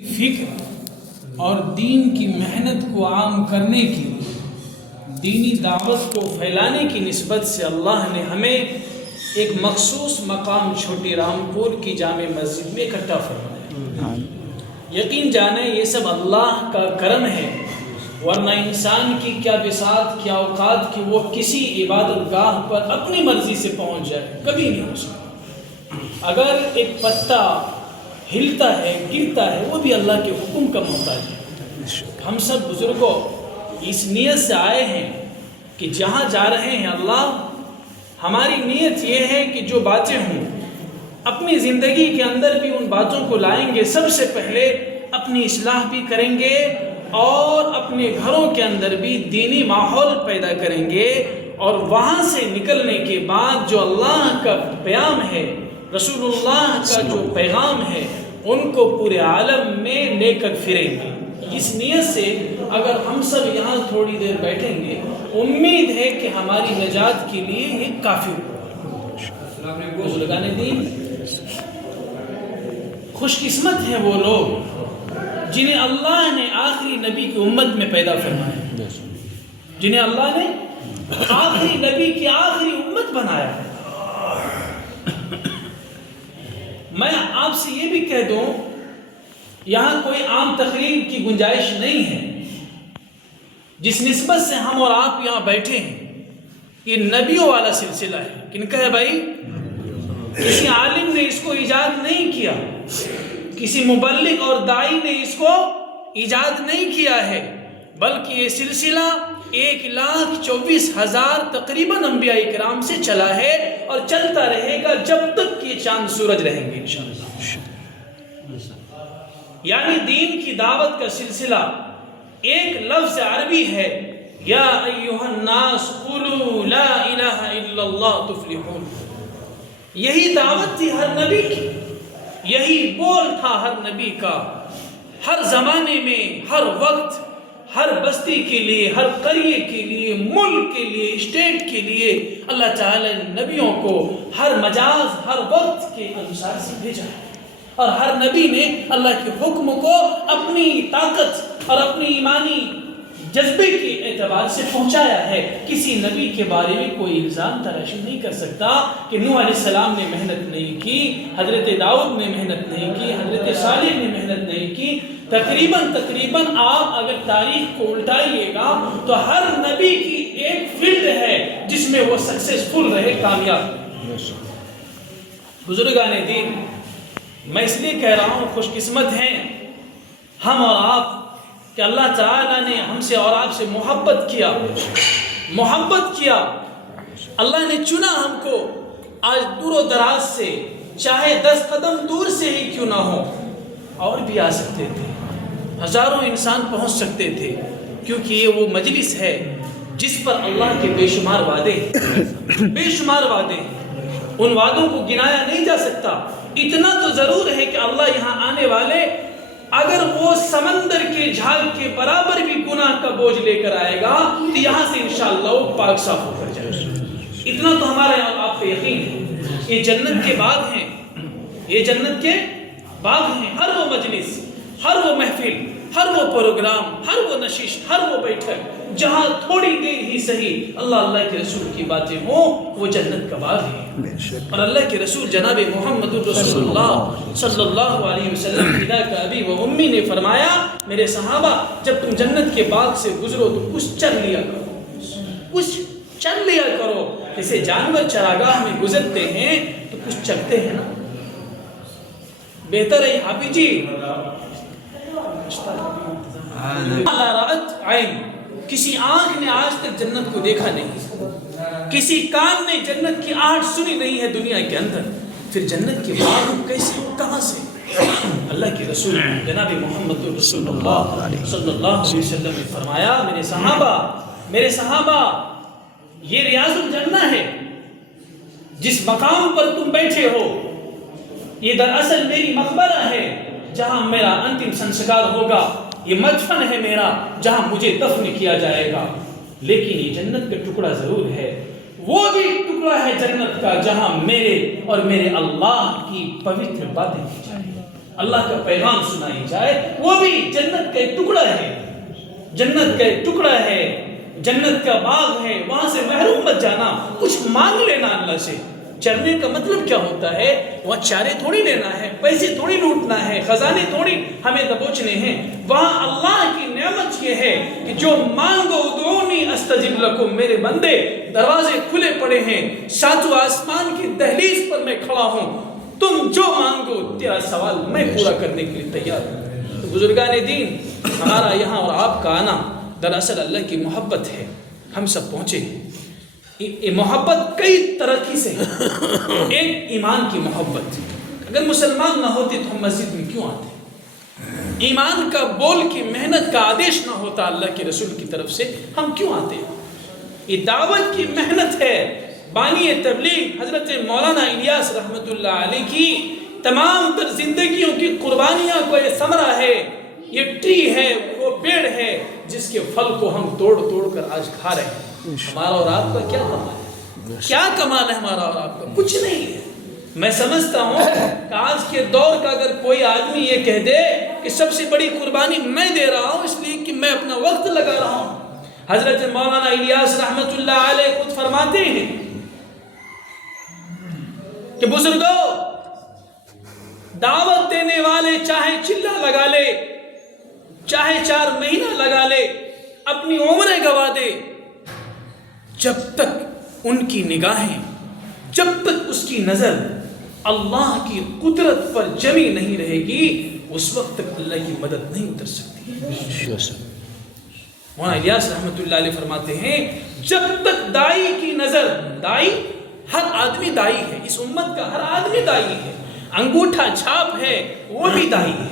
فکر اور دین کی محنت کو عام کرنے کی، دینی دعوت کو پھیلانے کی نسبت سے اللہ نے ہمیں ایک مخصوص مقام چھوٹی رامپور کی جامع مسجد میں اکٹھا فرمایا۔ یقین جانیں یہ سب اللہ کا کرم ہے، ورنہ انسان کی کیا بساط کیا اوقات کہ وہ کسی عبادت گاہ پر اپنی مرضی سے پہنچ جائے، کبھی نہیں ہو سکتا۔ اگر ایک پتا ہلتا ہے گرتا ہے وہ بھی اللہ کے حکم کا محتاج ہے۔ ہم سب بزرگوں اس نیت سے آئے ہیں کہ جہاں جا رہے ہیں اللہ ہماری نیت یہ ہے کہ جو باتیں ہوں اپنی زندگی کے اندر بھی ان باتوں کو لائیں گے، سب سے پہلے اپنی اصلاح بھی کریں گے اور اپنے گھروں کے اندر بھی دینی ماحول پیدا کریں گے، اور وہاں سے نکلنے کے بعد جو اللہ کا پیام ہے، رسول اللہ کا جو پیغام ہے، ان کو پورے عالم میں لے کر پھریں گے۔ اس نیت سے اگر ہم سب یہاں تھوڑی دیر بیٹھیں گے، امید ہے کہ ہماری نجات کے لیے یہ کافی ہوگا۔ بزرگان دین، خوش قسمت ہیں وہ لوگ جنہیں اللہ نے آخری نبی کی امت میں پیدا فرمایا، جنہیں اللہ نے آخری نبی کی آخری امت بنایا ہے۔ میں آپ سے یہ بھی کہہ دوں، یہاں کوئی عام تقریب کی گنجائش نہیں ہے۔ جس نسبت سے ہم اور آپ یہاں بیٹھے ہیں یہ نبیوں والا سلسلہ ہے۔ کن کا ہے بھائی؟ کسی عالم نے اس کو ایجاد نہیں کیا، کسی مبلغ اور داعی نے اس کو ایجاد نہیں کیا ہے، بلکہ یہ سلسلہ 1,24,000 تقریباً انبیاء کرام سے چلا ہے اور چلتا رہے گا جب تک کہ چاند سورج رہیں گے انشاءاللہ۔ یعنی دین کی دعوت کا سلسلہ ایک لفظ عربی ہے، یا ایھا الناس قولوا لا الہ الا اللہ تفلحون۔ یہی دعوت تھی ہر نبی کی، یہی بول تھا ہر نبی کا، ہر زمانے میں، ہر وقت، ہر بستی کے لیے، ہر قریے کے لیے، ملک کے لیے، اسٹیٹ کے لیے اللہ تعالی نبیوں کو ہر مجاز، ہر وقت کے انسار سے بھیجا ہے، اور ہر نبی نے اللہ کے حکم کو اپنی طاقت اور اپنی ایمانی جذبے کے اعتبار سے پہنچایا ہے۔ کسی نبی کے بارے میں کوئی الزام تراشی نہیں کر سکتا کہ نوح علیہ السلام نے محنت نہیں کی، حضرت داؤد نے محنت نہیں کی، حضرت صالح نے محنت نہیں کی۔ تقریباً آپ اگر تاریخ کو الٹائیے گا تو ہر نبی کی ایک فیلڈ ہے جس میں وہ سکسیسفل رہے، کامیاب۔ بزرگان دین، میں اس لیے کہہ رہا ہوں خوش قسمت ہیں ہم اور آپ کہ اللہ تعالیٰ نے ہم سے اور آپ سے محبت کیا۔ اللہ نے چنا ہم کو، آج دور و دراز سے، چاہے 10 قدم دور سے ہی کیوں نہ ہو، اور بھی آ سکتے تھے، ہزاروں انسان پہنچ سکتے تھے، کیونکہ یہ وہ مجلس ہے جس پر اللہ کے بے شمار وعدے ہیں، بے شمار وعدے ہیں، ان وعدوں کو گنایا نہیں جا سکتا۔ اتنا تو ضرور ہے کہ اللہ یہاں آنے والے اگر وہ سمندر کے جھاگ کے برابر بھی گناہ کا بوجھ لے کر آئے گا تو یہاں سے انشاءاللہ وہ پاک صاف ہو کر جائے گا۔ اتنا تو ہمارے آپ پہ یقین ہے۔ یہ جنت کے باغ ہیں، یہ جنت کے باغ ہیں۔ ہر وہ مجلس، ہر وہ محفل، ہر وہ پروگرام، ہر وہ نشست، ہر وہ بیٹھک جہاں تھوڑی دیر ہی صحیح اللہ کے رسول کی باتیں ہوں، وہ جنت کا باغ ہے۔ اور اللہ کے رسول جناب محمد رسول اللہ صلی اللہ علیہ وسلم فداک ابی و امی نے فرمایا، میرے صحابہ جب تم جنت کے باغ سے گزرو تو کچھ چل لیا کرو، کچھ چل لیا کرو۔ جیسے جانور چراگاہ میں گزرتے ہیں تو کچھ چلتے ہیں نا۔ بہتر ہے حافظ جی، کسی آنکھ نے آج تک جنت کو دیکھا نہیں، کسی کان نے جنت کی آہٹ سنی نہیں ہے دنیا کے اندر، پھر جنت کے باغ کیسے، کہاں سے؟ اللہ کے رسول جناب محمد رسول اللہ صلی اللہ علیہ وسلم نے فرمایا، میرے صحابہ یہ ریاض الجنہ ہے، جس مقام پر تم بیٹھے ہو یہ دراصل میری مقبرہ ہے جہاں میرا انتم سنسکار ہوگا، یہ مدفن ہے میرا جہاں مجھے دفن کیا جائے گا۔ لیکن یہ جنت کا ٹکڑا ضرور ہے، وہ بھی ٹکڑا ہے جنت کا جہاں میرے اور میرے اللہ کی پوتر باتیں کی جائیں۔ اللہ کا پیغام سنائی جائے، وہ بھی جنت کا ایک ٹکڑا ہے، جنت کا ایک ٹکڑا ہے، جنت کا باغ ہے، وہاں سے محروم مت جانا، کچھ مانگ لینا اللہ سے۔ چلنے کا مطلب کیا ہوتا ہے؟ وہاں چارے تھوڑی لینا ہے، پیسے تھوڑی لوٹنا ہے، خزانے تھوڑی ہمیں دبوچنے ہیں، وہاں اللہ کی نعمت یہ ہے کہ جو مانگو ادعونی استجب لکم، میرے بندے دروازے کھلے پڑے ہیں، ساتواں آسمان کی دہلیز پر میں کھڑا ہوں، تم جو مانگو تیرا سوال میں پورا کرنے کے لیے تیار ہوں۔ تو بزرگان دین، ہمارا یہاں اور آپ کا آنا دراصل اللہ کی محبت ہے، ہم سب پہنچے ہیں۔ یہ محبت کئی طرح سے ہے، ایک ایمان کی محبت، اگر مسلمان نہ ہوتے تو ہم مسجد میں کیوں آتے؟ ایمان کا بول کی محنت کا آدیش نہ ہوتا اللہ کے رسول کی طرف سے، ہم کیوں آتے ہیں؟ یہ دعوت کی محنت ہے۔ بانی تبلیغ حضرت مولانا الیاس رحمت اللہ علیہ کی تمام تر زندگیوں کی قربانیاں کو یہ ثمرہ ہے، یہ ٹری ہے، وہ پیڑ ہے جس کے پھل کو ہم توڑ توڑ کر آج کھا رہے ہیں۔ ہمارا اور آپ کا کیا کمال ہے؟ کیا کمال ہے ہمارا اور آپ کا؟ کچھ نہیں ہے۔ میں سمجھتا ہوں کہ آج کے دور کا اگر کوئی آدمی یہ کہہ دے کہ سب سے بڑی قربانی میں دے رہا ہوں اس لیے کہ میں اپنا وقت لگا رہا ہوں، حضرت مولانا الیاس رحمت اللہ علیہ خود فرماتے ہیں کہ بزرگوں، دعوت دینے والے چاہے چلہ لگا لے، چاہے 4 مہینہ لگا لے، اپنی عمریں گوا دے، جب تک ان کی نگاہیں، جب تک اس کی نظر اللہ کی قدرت پر جمی نہیں رہے گی، اس وقت تک اللہ کی مدد نہیں اتر سکتی۔ مولانا الیاس رحمت اللہ علیہ فرماتے ہیں جب تک دائی کی نظر، دائی ہر آدمی دائی ہے، اس امت کا ہر آدمی دائی ہے، انگوٹھا چھاپ ہے وہ بھی دائی ہے۔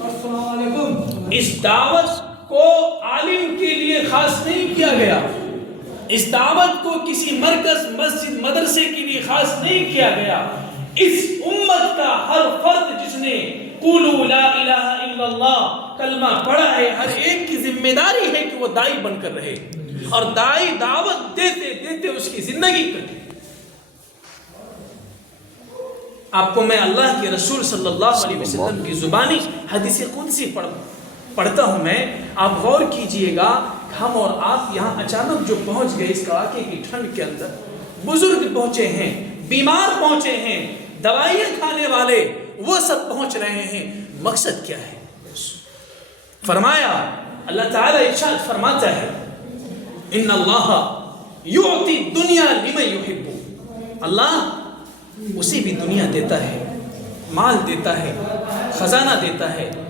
السلام علیکم۔ اس دعوت کو عالم کے لیے خاص نہیں کیا گیا، اس دعوت کو کسی مرکز، مسجد، مدرسے کے لیے خاص نہیں کیا گیا، اس امت کا ہر فرد جس نے قولوا لا الہ الا اللہ کلمہ پڑھا ہے، ہر ایک کی ذمہ داری ہے کہ وہ دائی بن کر رہے، اور دائی دعوت دیتے دیتے اس کی زندگی کٹے۔ آپ کو میں اللہ کے رسول صلی اللہ علیہ وسلم کی زبانی حدیث قدسی پڑھتا ہوں میں، آپ غور کیجئے گا، ہم اور آپ یہاں اچانک جو پہنچ گئے اس کڑاکے کی ٹھنڈ کے اندر، بزرگ پہنچے ہیں، بیمار پہنچے ہیں، دوائیاں کھانے والے وہ سب پہنچ رہے ہیں، مقصد کیا ہے؟ فرمایا، اللہ تعالیٰ ارشاد فرماتا ہے ان اللہ یعطی الدنیا لمن یحب، اللہ اسے بھی دنیا دیتا ہے، مال دیتا ہے، خزانہ دیتا ہے،